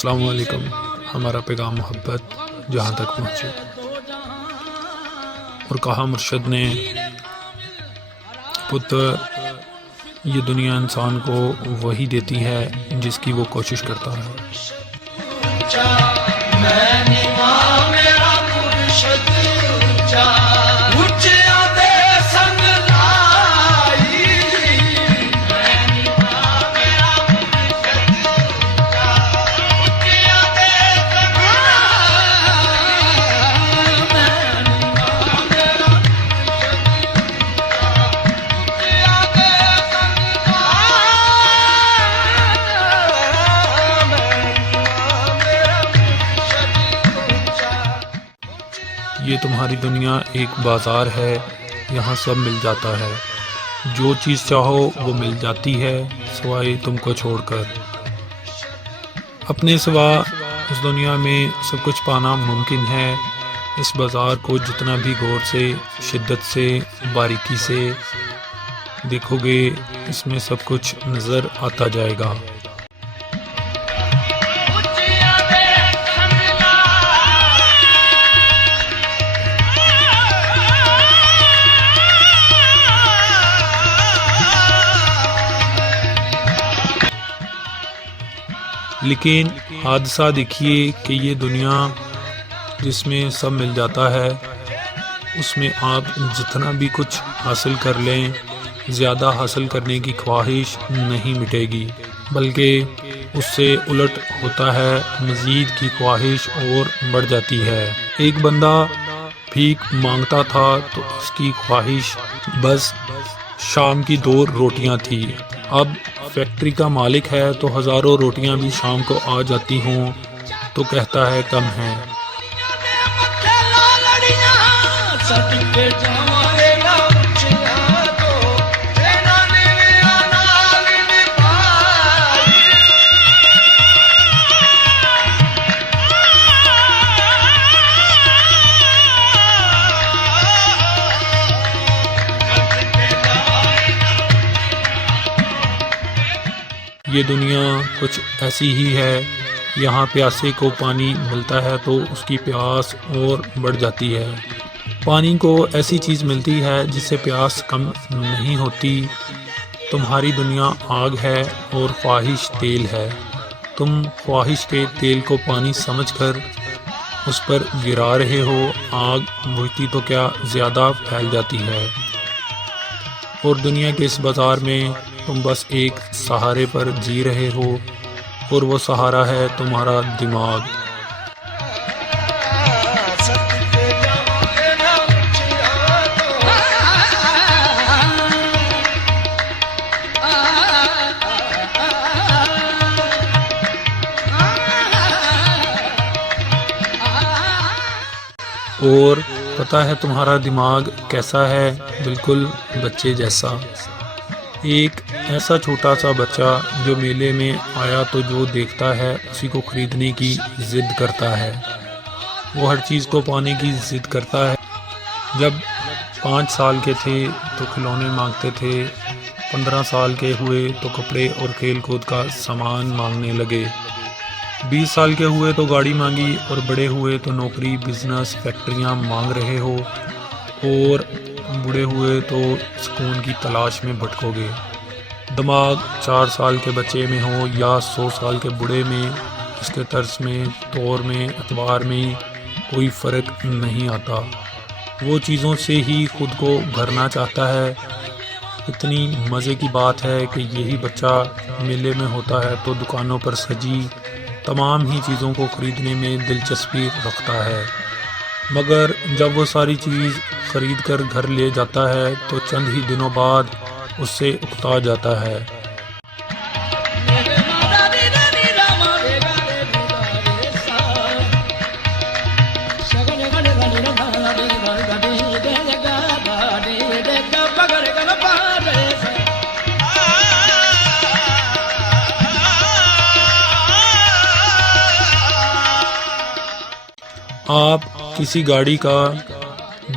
السلام علیکم. ہمارا پیغام محبت جہاں تک پہنچے. اور کہا مرشد نے، پتر یہ دنیا انسان کو وہی دیتی ہے جس کی وہ کوشش کرتا ہے. یہ تمہاری دنیا ایک بازار ہے، یہاں سب مل جاتا ہے. جو چیز چاہو وہ مل جاتی ہے سوائے تم کو چھوڑ کر. اپنے سوا اس دنیا میں سب کچھ پانا ممکن ہے. اس بازار کو جتنا بھی غور سے، شدت سے، باریکی سے دیکھو گے، اس میں سب کچھ نظر آتا جائے گا. لیکن حادثہ دیکھیے کہ یہ دنیا جس میں سب مل جاتا ہے، اس میں آپ جتنا بھی کچھ حاصل کر لیں، زیادہ حاصل کرنے کی خواہش نہیں مٹے گی، بلکہ اس سے الٹ ہوتا ہے، مزید کی خواہش اور بڑھ جاتی ہے. ایک بندہ بھیک مانگتا تھا تو اس کی خواہش بس شام کی 2 روٹیاں تھی. اب فیکٹری کا مالک ہے تو ہزاروں روٹیاں بھی شام کو آ جاتی ہوں تو کہتا ہے کم ہیں. یہ دنیا کچھ ایسی ہی ہے. یہاں پیاسے کو پانی ملتا ہے تو اس کی پیاس اور بڑھ جاتی ہے. پانی کو ایسی چیز ملتی ہے جس سے پیاس کم نہیں ہوتی. تمہاری دنیا آگ ہے اور خواہش تیل ہے. تم خواہش کے تیل کو پانی سمجھ کر اس پر گرا رہے ہو. آگ بجھتی تو کیا زیادہ پھیل جاتی ہے. اور دنیا کے اس بازار میں تم بس ایک سہارے پر جی رہے ہو، اور وہ سہارا ہے تمہارا دماغ. اور پتہ ہے تمہارا دماغ کیسا ہے؟ بالکل بچے جیسا. ایک ایسا چھوٹا سا بچہ جو میلے میں آیا تو جو دیکھتا ہے اسی کو خریدنے کی ضد کرتا ہے. وہ ہر چیز کو پانے کی ضد کرتا ہے. جب 5 سال کے تھے تو کھلونے مانگتے تھے، 15 سال کے ہوئے تو کپڑے اور کھیل کود کا سامان مانگنے لگے، 20 سال کے ہوئے تو گاڑی مانگی، اور بڑے ہوئے تو نوکری، بزنس، فیکٹریاں مانگ رہے ہو، اور بوڑھے ہوئے تو سکون کی تلاش میں بھٹکو گے. دماغ 4 سال کے بچے میں ہو یا 100 سال کے بوڑھے میں، اس کے طرز میں، طور میں، اعتبار میں کوئی فرق نہیں آتا. وہ چیزوں سے ہی خود کو بھرنا چاہتا ہے. اتنی مزے کی بات ہے کہ یہی بچہ میلے میں ہوتا ہے تو دکانوں پر سجی تمام ہی چیزوں کو خریدنے میں دلچسپی رکھتا ہے، مگر جب وہ ساری چیز خرید کر گھر لے جاتا ہے تو چند ہی دنوں بعد اس سے اکتا جاتا ہے. آپ کسی گاڑی کا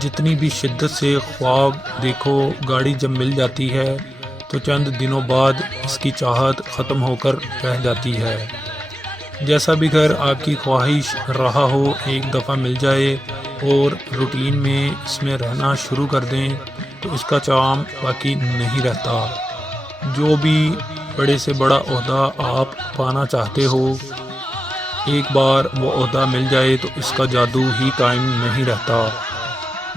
جتنی بھی شدت سے خواب دیکھو، گاڑی جب مل جاتی ہے تو چند دنوں بعد اس کی چاہت ختم ہو کر رہ جاتی ہے. جیسا بھی گھر آپ کی خواہش رہا ہو ایک دفعہ مل جائے اور روٹین میں اس میں رہنا شروع کر دیں تو اس کا چام باقی نہیں رہتا۔ جو بھی بڑے سے بڑا عہدہ آپ پانا چاہتے ہو، ایک بار وہ عہدہ مل جائے تو اس کا جادو ہی قائم نہیں رہتا۔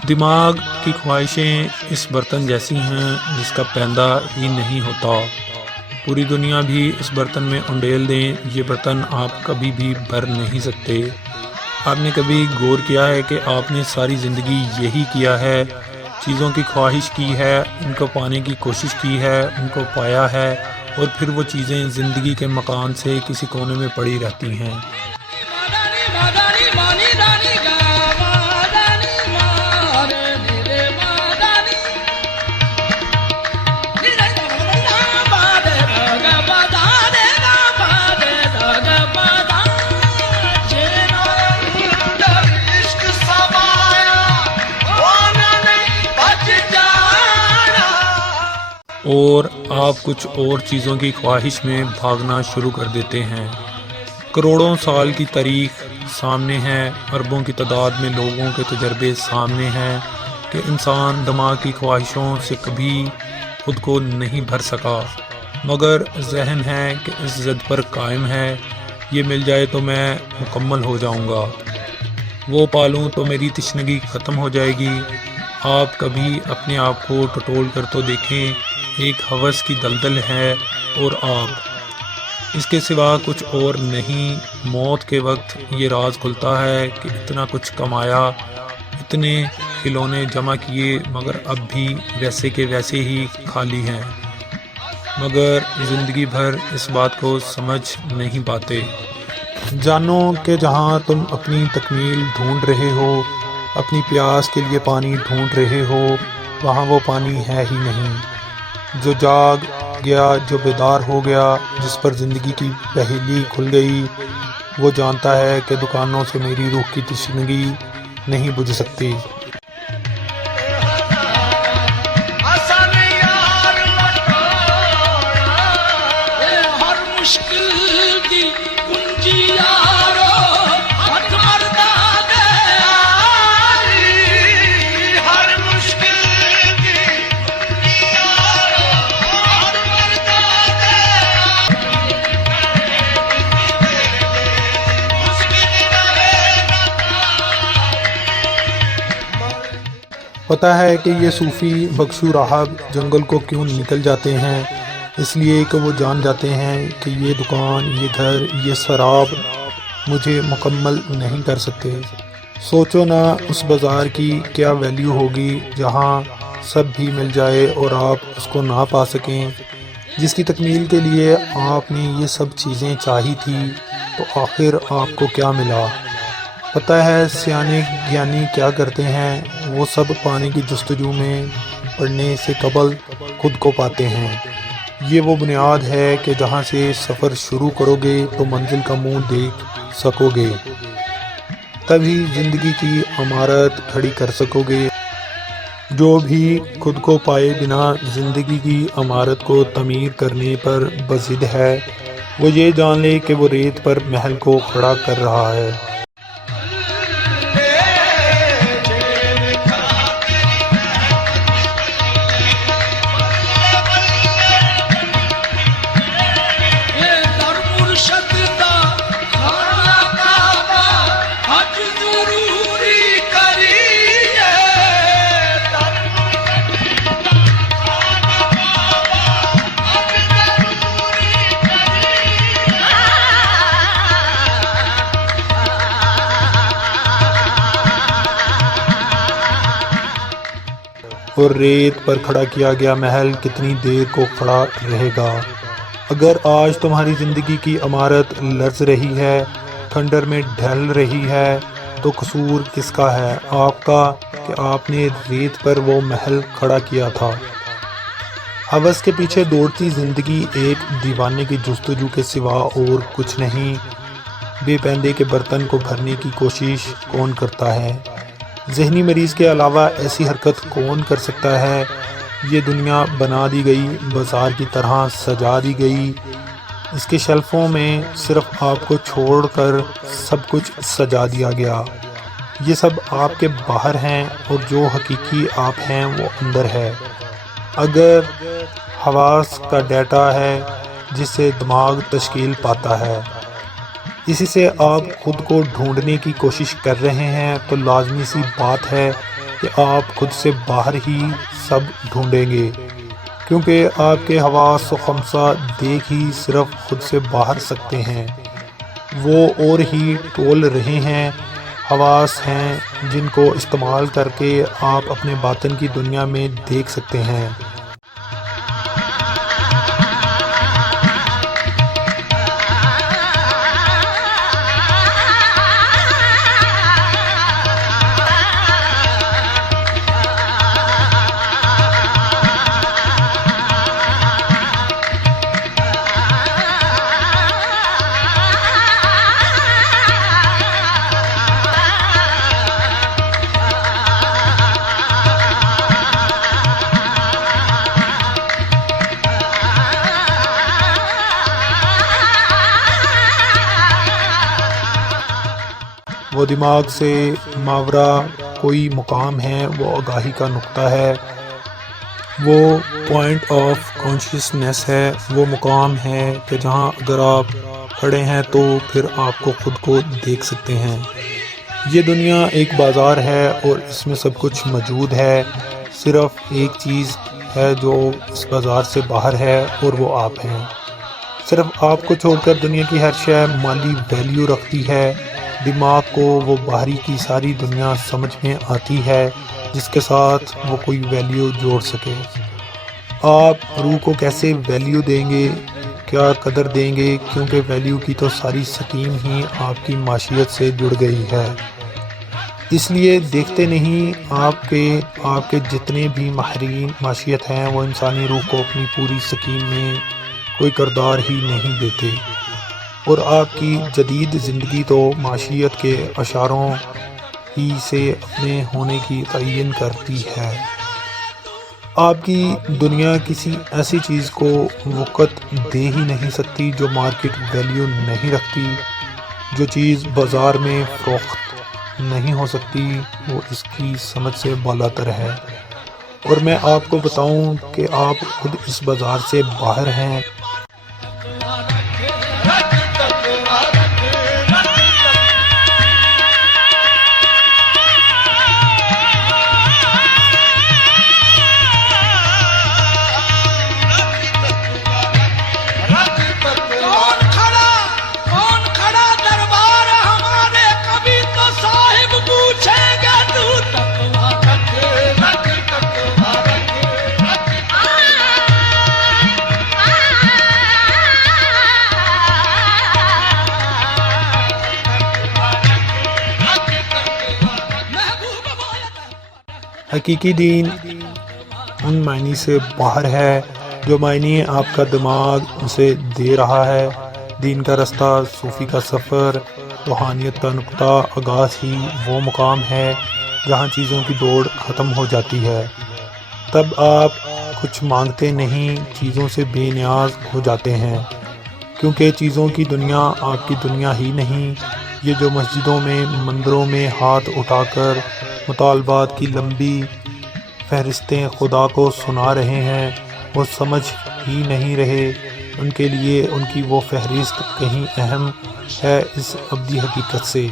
دماغ کی خواہشیں اس برتن جیسی ہیں جس کا پیندہ ہی نہیں ہوتا۔ پوری دنیا بھی اس برتن میں انڈیل دیں، یہ برتن آپ کبھی بھی بھر نہیں سکتے۔ آپ نے کبھی غور کیا ہے کہ آپ نے ساری زندگی یہی کیا ہے، چیزوں کی خواہش کی ہے، ان کو پانے کی کوشش کی ہے، ان کو پایا ہے، اور پھر وہ چیزیں زندگی کے مکان سے کسی کونے میں پڑی رہتی ہیں۔ اور آپ کچھ اور چیزوں کی خواہش میں بھاگنا شروع کر دیتے ہیں۔ کروڑوں سال کی تاریخ سامنے ہے، اربوں کی تعداد میں لوگوں کے تجربے سامنے ہیں کہ انسان دماغ کی خواہشوں سے کبھی خود کو نہیں بھر سکا، مگر ذہن ہے کہ اس ضد پر قائم ہے، یہ مل جائے تو میں مکمل ہو جاؤں گا، وہ پالوں تو میری تشنگی ختم ہو جائے گی۔ آپ کبھی اپنے آپ کو ٹٹول کر تو دیکھیں، ایک ہوس کی دلدل ہے اور آپ، اس کے سوا کچھ اور نہیں۔ موت کے وقت یہ راز کھلتا ہے کہ اتنا کچھ کمایا، اتنے کھلونے جمع کیے، مگر اب بھی ویسے کے ویسے ہی خالی ہیں، مگر زندگی بھر اس بات کو سمجھ نہیں پاتے۔ جانو کہ جہاں تم اپنی تکمیل ڈھونڈ رہے ہو، اپنی پیاس کے لیے پانی ڈھونڈ رہے ہو، وہاں وہ پانی ہے ہی نہیں۔ جو جاگ گیا، جو بیدار ہو گیا، جس پر زندگی کی پہیلی کھل گئی، وہ جانتا ہے کہ دکانوں سے میری روح کی تشنگی نہیں بجھ سکتی۔ پتہ ہے کہ یہ صوفی بخشو راہب جنگل کو کیوں نکل جاتے ہیں، اس لیے کہ وہ جان جاتے ہیں کہ یہ دکان، یہ گھر، یہ سراب مجھے مکمل نہیں کر سکتے۔ سوچو نا اس بازار کی کیا ویلیو ہوگی جہاں سب بھی مل جائے اور آپ اس کو نہ پا سکیں، جس کی تکمیل کے لیے آپ نے یہ سب چیزیں چاہی تھی، تو آخر آپ کو کیا ملا؟ پتہ ہے سیانے گیانی کیا کرتے ہیں؟ وہ سب پانے کی جستجو میں پڑنے سے قبل خود کو پاتے ہیں۔ یہ وہ بنیاد ہے کہ جہاں سے سفر شروع کرو گے تو منزل کا منہ دیکھ سکو گے، تبھی زندگی کی عمارت کھڑی کر سکو گے۔ جو بھی خود کو پائے بنا زندگی کی عمارت کو تعمیر کرنے پر بضد ہے، وہ یہ جان لے کہ وہ ریت پر محل کو کھڑا کر رہا ہے۔ اور ریت پر کھڑا کیا گیا محل کتنی دیر کو کھڑا رہے گا؟ اگر آج تمہاری زندگی کی عمارت لرز رہی ہے، کھنڈر میں ڈھل رہی ہے، تو قصور کس کا ہے؟ آپ کا، کہ آپ نے ریت پر وہ محل کھڑا کیا تھا۔ ہوس کے پیچھے دوڑتی زندگی ایک دیوانے کی جستجو کے سوا اور کچھ نہیں۔ بے پیندے کے برتن کو بھرنے کی کوشش کون کرتا ہے؟ ذہنی مریض کے علاوہ ایسی حرکت کون کر سکتا ہے؟ یہ دنیا بنا دی گئی، بازار کی طرح سجا دی گئی، اس کے شیلفوں میں صرف آپ کو چھوڑ کر سب کچھ سجا دیا گیا۔ یہ سب آپ کے باہر ہیں اور جو حقیقی آپ ہیں وہ اندر ہے۔ اگر حواس کا ڈیٹا ہے جس سے دماغ تشکیل پاتا ہے، اسی سے آپ خود کو ڈھونڈنے کی کوشش کر رہے ہیں، تو لازمی سی بات ہے کہ آپ خود سے باہر ہی سب ڈھونڈیں گے، کیونکہ آپ کے حواس و خمسہ دیکھ ہی صرف خود سے باہر سکتے ہیں۔ وہ اور ہی ٹول رہے ہیں، حواس ہیں جن کو استعمال کر کے آپ اپنے باطن کی دنیا میں دیکھ سکتے ہیں۔ وہ دماغ سے ماورا کوئی مقام ہے، وہ آگاہی کا نقطہ ہے، وہ پوائنٹ آف کانشیسنیس ہے، وہ مقام ہے کہ جہاں اگر آپ کھڑے ہیں تو پھر آپ کو خود کو دیکھ سکتے ہیں۔ یہ دنیا ایک بازار ہے اور اس میں سب کچھ موجود ہے، صرف ایک چیز ہے جو اس بازار سے باہر ہے اور وہ آپ ہیں۔ صرف آپ کو چھوڑ کر دنیا کی ہر شے مالی ویلیو رکھتی ہے۔ دماغ کو وہ باہری کی ساری دنیا سمجھ میں آتی ہے جس کے ساتھ وہ کوئی ویلیو جوڑ سکے۔ آپ روح کو کیسے ویلیو دیں گے، کیا قدر دیں گے، کیونکہ ویلیو کی تو ساری سکیم ہی آپ کی معیشت سے جڑ گئی ہے۔ اس لیے دیکھتے نہیں آپ کے جتنے بھی ماہرین معیشت ہیں وہ انسانی روح کو اپنی پوری سکیم میں کوئی کردار ہی نہیں دیتے، اور آپ کی جدید زندگی تو معیشت کے اشاروں ہی سے اپنے ہونے کی تعین کرتی ہے۔ آپ کی دنیا کسی ایسی چیز کو وقت دے ہی نہیں سکتی جو مارکیٹ ویلیو نہیں رکھتی۔ جو چیز بازار میں فروخت نہیں ہو سکتی وہ اس کی سمجھ سے بالاتر ہے، اور میں آپ کو بتاؤں کہ آپ خود اس بازار سے باہر ہیں۔ حقیقی دین ان معنی سے باہر ہے جو معنی آپ کا دماغ اسے دے رہا ہے۔ دین کا رستہ، صوفی کا سفر، روحانیت کا نقطہ آغاز ہی وہ مقام ہے جہاں چیزوں کی دوڑ ختم ہو جاتی ہے۔ تب آپ کچھ مانگتے نہیں، چیزوں سے بے نیاز ہو جاتے ہیں، کیونکہ چیزوں کی دنیا آپ کی دنیا ہی نہیں۔ یہ جو مسجدوں میں، مندروں میں ہاتھ اٹھا کر مطالبات کی لمبی فہرستیں خدا کو سنا رہے ہیں، وہ سمجھ ہی نہیں رہے۔ ان کے لیے ان کی وہ فہرست کہیں اہم ہے اس ابدی حقیقت سے۔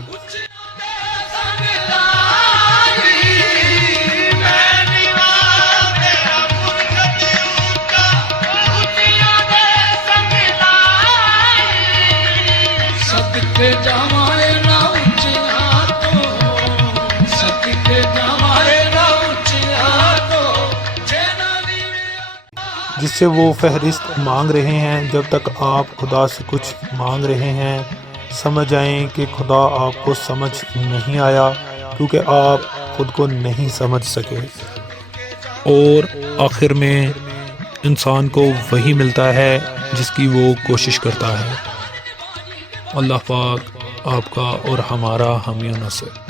جس سے وہ فہرست مانگ رہے ہیں۔ جب تک آپ خدا سے کچھ مانگ رہے ہیں، سمجھ آئیں کہ خدا آپ کو سمجھ نہیں آیا، کیونکہ آپ خود کو نہیں سمجھ سکے، اور آخر میں انسان کو وہی ملتا ہے جس کی وہ کوشش کرتا ہے۔ اللہ پاک آپ کا اور ہمارا حامی و ناصر۔